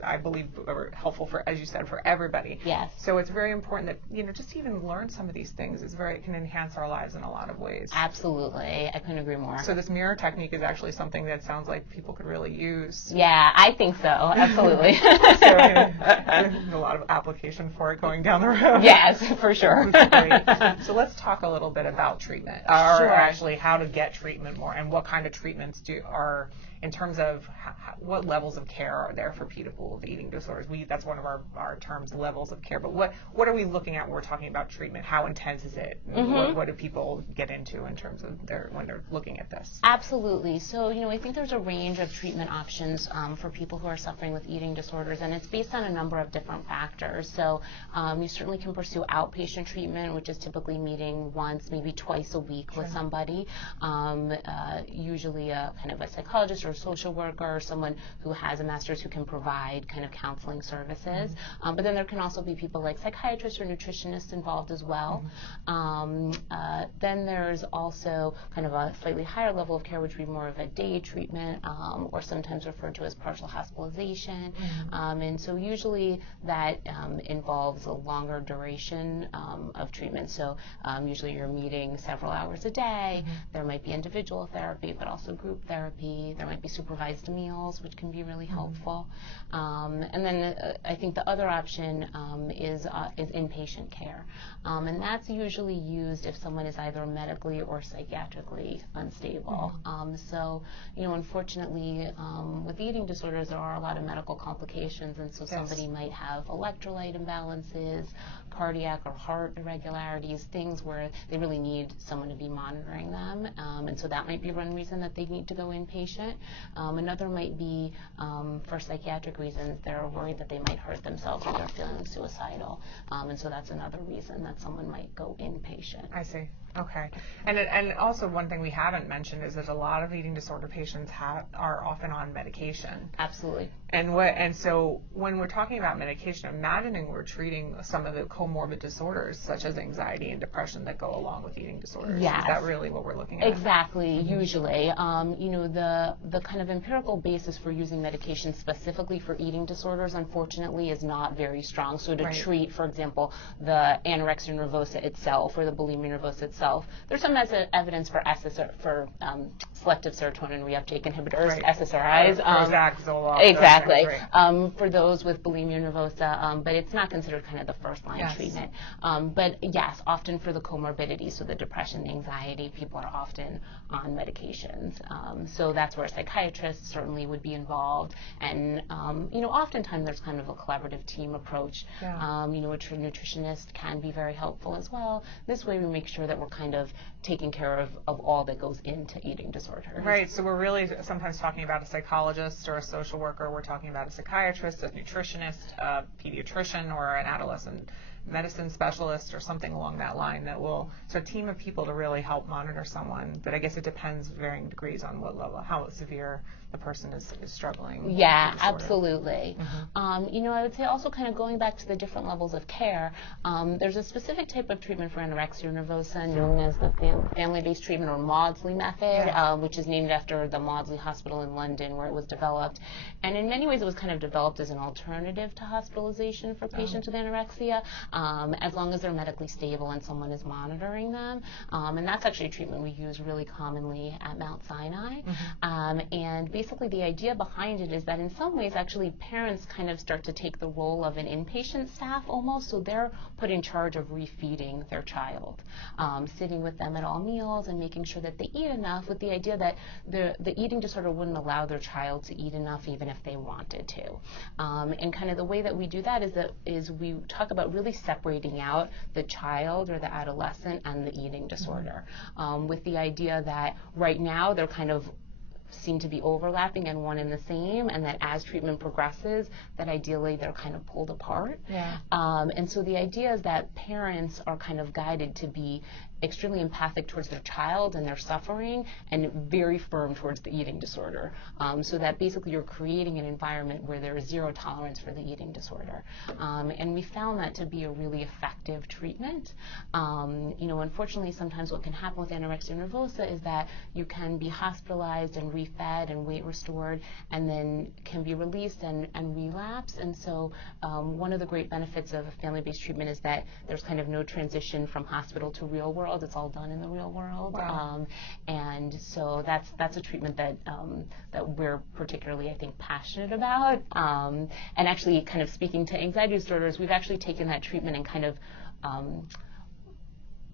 I believe, are helpful for, as you said, for everybody. Yes. So it's very important that, just to even learn some of these things it can enhance our lives in a lot of ways. Absolutely. I couldn't agree more. So this mirror technique is actually something that sounds like people could really use. Yeah, I think so. Absolutely. So there's a lot of application for it going down the road. Yes, for sure. Great. So let's talk a little bit about treatment, or Sure. actually how to get treatment more, and what kind of treatments are in terms of what levels of care are there for people with eating disorders. That's one of our terms, levels of care. But what are we looking at when we're talking about treatment? How intense is it? Mm-hmm. What do people get into in terms of when they're looking at this? Absolutely. So, I think there's a range of treatment options for people who are suffering with eating disorders, and it's based on a number of different factors. So you certainly can pursue outpatient treatment, which is typically meeting once, maybe twice a week Sure. with somebody, usually a kind of a psychologist or a social worker or someone who has a master's who can provide kind of counseling services. Mm-hmm. But then there can also be people like psychiatrists or nutritionists involved as well. Mm-hmm. Then there's also kind of a slightly higher level of care, which would be more of a day treatment, or sometimes referred to as partial hospitalization. Mm-hmm. And so usually that involves a longer duration of treatment. So usually you're meeting several hours a day. Mm-hmm. There might be individual therapy, but also group therapy. There might be supervised meals, which can be really helpful. And then I think the other option is inpatient care. And that's usually used if someone is either medically or psychiatrically unstable. So, unfortunately, with eating disorders, there are a lot of medical complications, and so somebody might have electrolyte imbalances, cardiac or heart irregularities, things where they really need someone to be monitoring them. And so that might be one reason that they need to go inpatient. Another might be for psychiatric reasons. They're worried that they might hurt themselves or they're feeling suicidal. And so that's another reason that someone might go inpatient. I see. Okay. And also one thing we haven't mentioned is that a lot of eating disorder patients are often on medication. Absolutely. And so when we're talking about medication, imagining we're treating some of the comorbid disorders such as anxiety and depression that go along with eating disorders. Yes. Is that really what we're looking at? Exactly. Usually, the kind of empirical basis for using medication specifically for eating disorders, unfortunately, is not very strong. So to treat, for example, the anorexia nervosa itself or the bulimia nervosa itself, there's some evidence for selective serotonin reuptake inhibitors, SSRIs. Exactly. For those with bulimia nervosa, but it's not considered kind of the first-line treatment. But yes, often for the comorbidities, so the depression, the anxiety, people are often on medications. So that's where psychiatrists certainly would be involved. And, oftentimes there's kind of a collaborative team approach. A nutritionist can be very helpful as well. This way we make sure that we're kind of taking care of all that goes into eating disorders. Right, so we're really sometimes talking about a psychologist or a social worker. We're talking about a psychiatrist, a nutritionist, a pediatrician, or an adolescent medicine specialist or something along that line so a team of people to really help monitor someone. But I guess it depends varying degrees on what level, how severe the person is struggling. Yeah, absolutely. I would say also kind of going back to the different levels of care, there's a specific type of treatment for anorexia nervosa known as the family-based treatment or Maudsley Method, which is named after the Maudsley Hospital in London where it was developed. And in many ways it was kind of developed as an alternative to hospitalization for patients with anorexia, as long as they're medically stable and someone is monitoring them. And that's actually a treatment we use really commonly at Mount Sinai. And basically the idea behind it is that in some ways actually parents kind of start to take the role of an inpatient staff almost, so they're put in charge of refeeding their child, sitting with them at all meals and making sure that they eat enough, with the idea that the eating disorder wouldn't allow their child to eat enough even if they wanted to. And kind of the way that we do that is we talk about really separating out the child or the adolescent and the eating disorder, with the idea that right now they're kind of seem to be overlapping and one and the same, and that as treatment progresses, that ideally they're kind of pulled apart. Yeah. And so the idea is that parents are kind of guided to be extremely empathic towards their child and their suffering, and very firm towards the eating disorder, so that basically you're creating an environment where there is zero tolerance for the eating disorder. And we found that to be a really effective treatment. Unfortunately, sometimes what can happen with anorexia nervosa is that you can be hospitalized and refed and weight restored, and then can be released and relapse. And so one of the great benefits of a family-based treatment is that there's kind of no transition from hospital to real world. It's all done in the real world. Wow. And so that's a treatment that we're particularly, I think, passionate about. And actually, kind of speaking to anxiety disorders, we've actually taken that treatment and kind of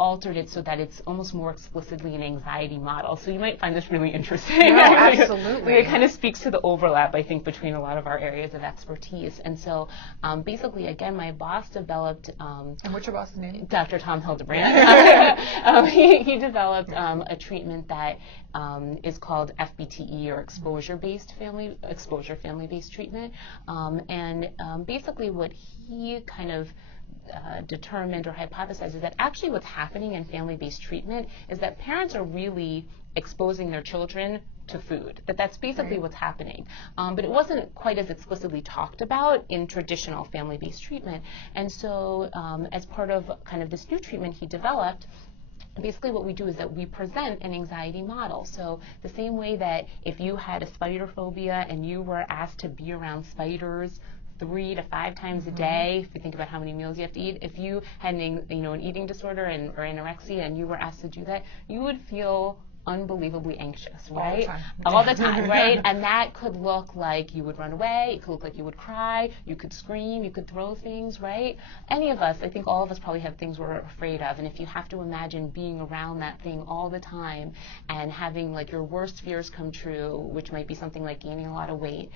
altered it so that it's almost more explicitly an anxiety model. So you might find this really interesting. No, absolutely. It kind of speaks to the overlap, I think, between a lot of our areas of expertise. And so basically, again, my boss developed... and what's your boss's name? Dr. Tom Hildebrand. He developed a treatment that is called FBTE, or exposure-based family-based treatment. And basically what he kind of determined or hypothesized is that actually what's happening in family-based treatment is that parents are really exposing their children to food, that's basically what's happening. But it wasn't quite as explicitly talked about in traditional family-based treatment. And so as part of kind of this new treatment he developed, basically what we do is that we present an anxiety model. So the same way that if you had a spider phobia and you were asked to be around spiders 3 to 5 times a day, if you think about how many meals you have to eat, if you had an eating disorder or anorexia and you were asked to do that, you would feel unbelievably anxious, right? All the time, right? And that could look like you would run away, it could look like you would cry, you could scream, you could throw things, right? Any of us, I think all of us probably have things we're afraid of, and if you have to imagine being around that thing all the time and having like your worst fears come true, which might be something like gaining a lot of weight,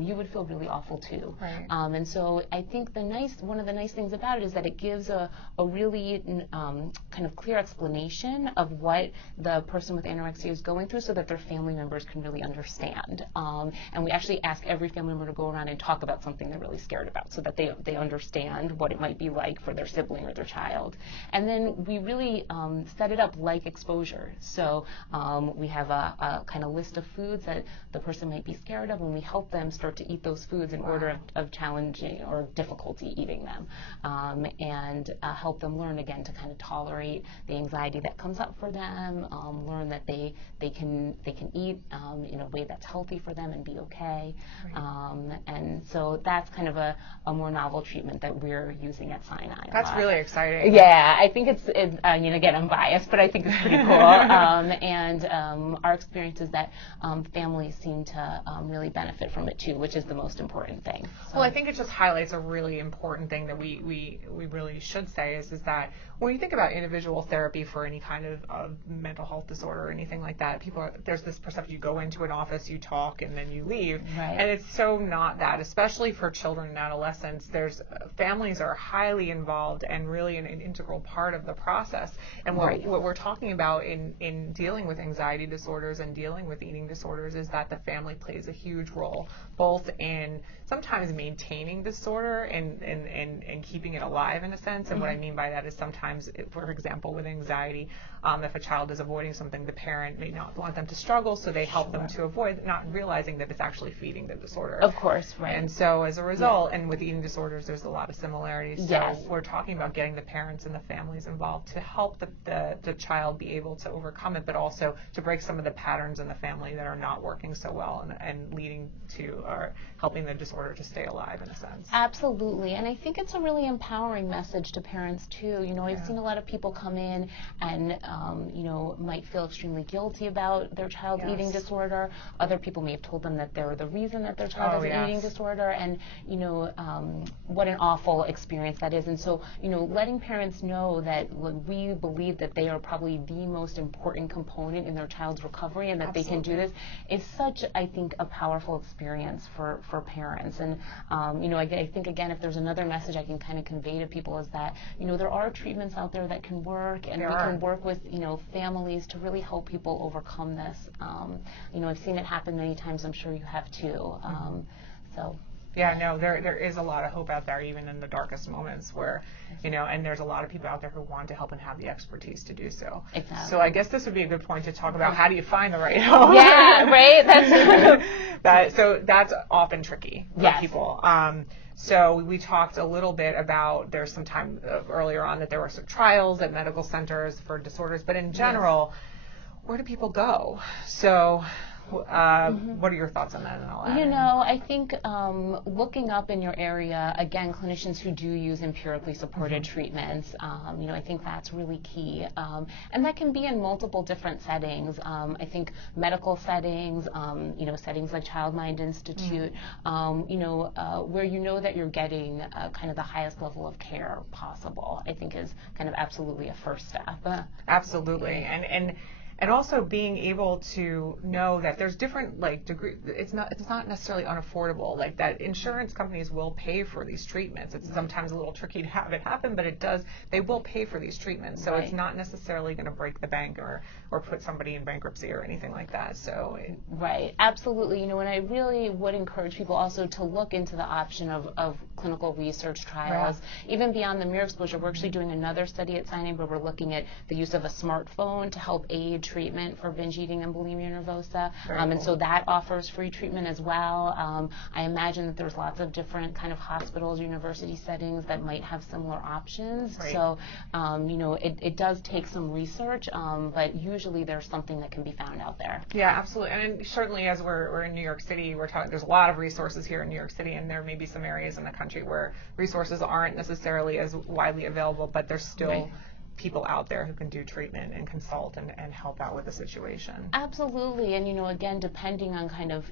you would feel really awful too. Right. And so I think one of the nice things about it is that it gives a really kind of clear explanation of what the person with anorexia is going through, so that their family members can really understand. And we actually ask every family member to go around and talk about something they're really scared about, so that they understand what it might be like for their sibling or their child. And then we really set it up like exposure. So we have a kind of list of foods that the person might be scared of, and we help them start to eat those foods in order of challenging or difficulty eating them, and help them learn again to kind of tolerate the anxiety that comes up for them, learn that they can eat in a way that's healthy for them and be okay. And so that's kind of a more novel treatment that we're using at Sinai. That's really exciting. Yeah, I think it's again, I'm biased, but I think it's pretty cool. And our experience is that families seem to really benefit from it too, which is the most important thing. So. Well, I think it just highlights a really important thing that we really should say is that when you think about individual therapy for any kind of mental health disorder or anything like that, there's this perception you go into an office, you talk, and then you leave. Right. And it's so not that, especially for children and adolescents. Families are highly involved and really an integral part of the process. And what we're talking about in dealing with anxiety disorders and dealing with eating disorders is that the family plays a huge role, both in sometimes maintaining disorder and keeping it alive in a sense. And what I mean by that is sometimes, for example, with anxiety, if a child is avoiding something, the parent may not want them to struggle, so they help them to avoid, not realizing that it's actually feeding the disorder. Of course, right. And so as a result, and with eating disorders, there's a lot of similarities. So yes. We're talking about getting the parents and the families involved to help the child be able to overcome it, but also to break some of the patterns in the family that are not working so well and leading to or helping the disorder to stay alive in a sense. Absolutely. And I think it's a really empowering message to parents too. I've seen a lot of people come in and might feel extremely guilty about their child's eating disorder. Other people may have told them that they're the reason that their child has an eating disorder, and what an awful experience that is. And so letting parents know that we believe that they are probably the most important component in their child's recovery, and that they can do this, is such, I think, a powerful experience for parents. And I think again, if there's another message I can kind of convey to people is that there are treatments out there that can work, and we can work with with, families to really help people overcome this. I've seen it happen many times. I'm sure you have too. Yeah, no, there is a lot of hope out there, even in the darkest moments where, and there's a lot of people out there who want to help and have the expertise to do so. Exactly. So I guess this would be a good point to talk about how do you find the right help? Yeah, right? So that's often tricky for people. So we talked a little bit about, there's some time earlier on that there were some trials at medical centers for disorders, but in general, where do people go? So what are your thoughts on that? And all that? I think looking up in your area, again, clinicians who do use empirically supported treatments, I think that's really key. And that can be in multiple different settings. I think medical settings, settings like Child Mind Institute, where that you're getting kind of the highest level of care possible, I think is kind of absolutely a first step. Absolutely. And also being able to know that there's different degree. It's not necessarily unaffordable. Like that, insurance companies will pay for these treatments. It's sometimes a little tricky to have it happen, but it does. They will pay for these treatments, so it's not necessarily going to break the bank or put somebody in bankruptcy or anything like that. So right, absolutely. And I really would encourage people also to look into the option of clinical research trials, even beyond the mere exposure. We're actually doing another study at Sinai where we're looking at the use of a smartphone to help aid treatment for binge eating and bulimia nervosa, and so that offers free treatment as well. I imagine that there's lots of different kind of hospitals, university settings that might have similar options. So, it does take some research, but usually there's something that can be found out there. Yeah, absolutely. And certainly as we're in New York City, there's a lot of resources here in New York City, and there may be some areas in the country where resources aren't necessarily as widely available, but there's still people out there who can do treatment and consult and help out with the situation. Absolutely. And, again, depending on kind of,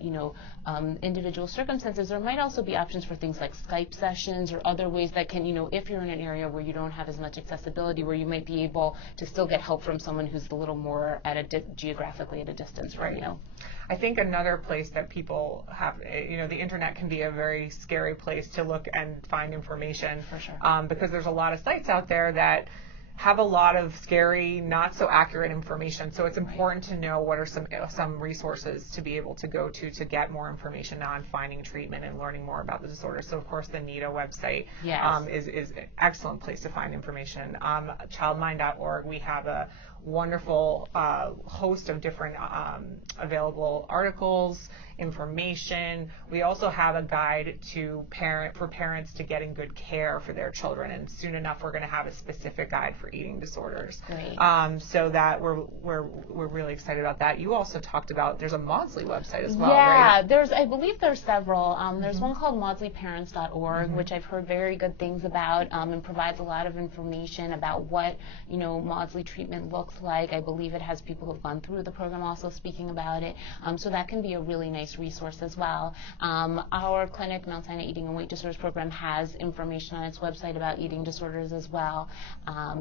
individual circumstances, there might also be options for things like Skype sessions or other ways that can, if you're in an area where you don't have as much accessibility, where you might be able to still get help from someone who's a little more geographically at a distance from you. I think another place that people have, the internet can be a very scary place to look and find information. For sure. Because there's a lot of sites out there that have a lot of scary, not so accurate information. So it's important to know what are some resources to be able to go to get more information on finding treatment and learning more about the disorder. So of course the NEDA website is an excellent place to find information. Childmind.org, we have a wonderful host of different available articles, information. We also have a guide for parents to getting good care for their children, and soon enough we're going to have a specific guide for eating disorders. So that we're really excited about that. You also talked about there's a Maudsley website as well, right? Yeah, I believe there's several. There's one called MaudsleyParents.org, which I've heard very good things about, and provides a lot of information about what Maudsley treatment looks like. I believe it has people who've gone through the program also speaking about it. So that can be a really nice resource as well. Our clinic, Mount Sinai Eating and Weight Disorders Program, has information on its website about eating disorders as well.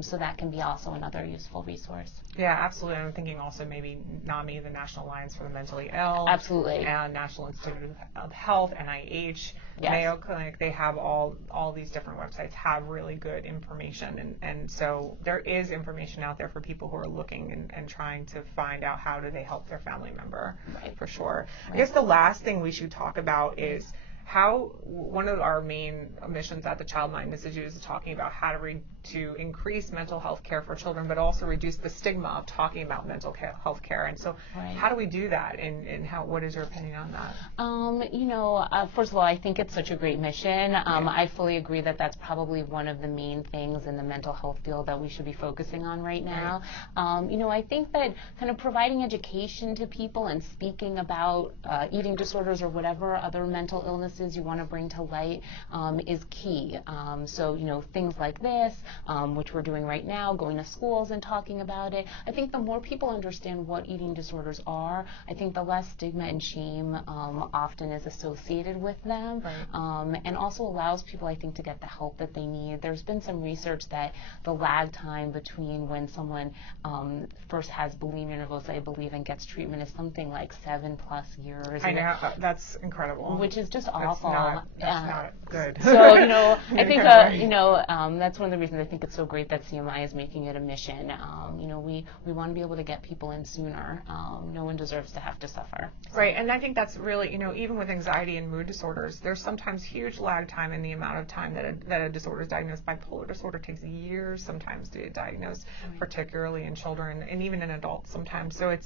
So that can be also another useful resource. Yeah, absolutely. I'm thinking also maybe NAMI, the National Alliance for the Mentally Ill. Absolutely. And National Institute of Health, NIH, Mayo Clinic. They have all these different websites have really good information. And so there is information out there for people who are looking and trying to find out how do they help their family member, for sure. I guess the last thing we should talk about is how one of our main missions at the Child Mind Institute is talking about how to increase mental health care for children, but also reduce the stigma of talking about mental health care. And so how do we do that, and what is your opinion on that? First of all, I think it's such a great mission. I fully agree that that's probably one of the main things in the mental health field that we should be focusing on right now. I think that kind of providing education to people and speaking about eating disorders or whatever other mental illnesses you want to bring to light is key. So, things like this, which we're doing right now, going to schools and talking about it. I think the more people understand what eating disorders are, I think the less stigma and shame often is associated with them, and also allows people, I think, to get the help that they need. There's been some research that the lag time between when someone first has bulimia nervosa, I believe, and gets treatment is something like 7+ years. I know, that's incredible. Which is just awful. That's not good. So, I think, that's one of the reasons I think it's so great that CMI is making it a mission. We want to be able to get people in sooner. No one deserves to have to suffer. Right, and I think that's really, even with anxiety and mood disorders, there's sometimes huge lag time in the amount of time that a disorder is diagnosed. Bipolar disorder takes years sometimes to get diagnosed, particularly in children and even in adults sometimes. So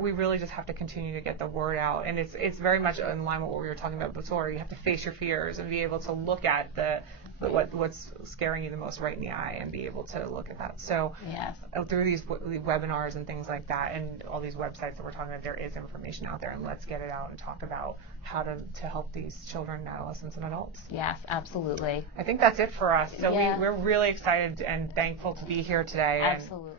we really just have to continue to get the word out, and it's very much in line with what we were talking about before. You have to face your fears and be able to look at what's scaring you the most right in the eye and be able to look at that. So yes. Through these webinars and things like that and all these websites that we're talking about, there is information out there, and let's get it out and talk about how to help these children, adolescents, and adults. Yes, absolutely. I think that's it for us. So Yeah. we're really excited and thankful to be here today. Absolutely.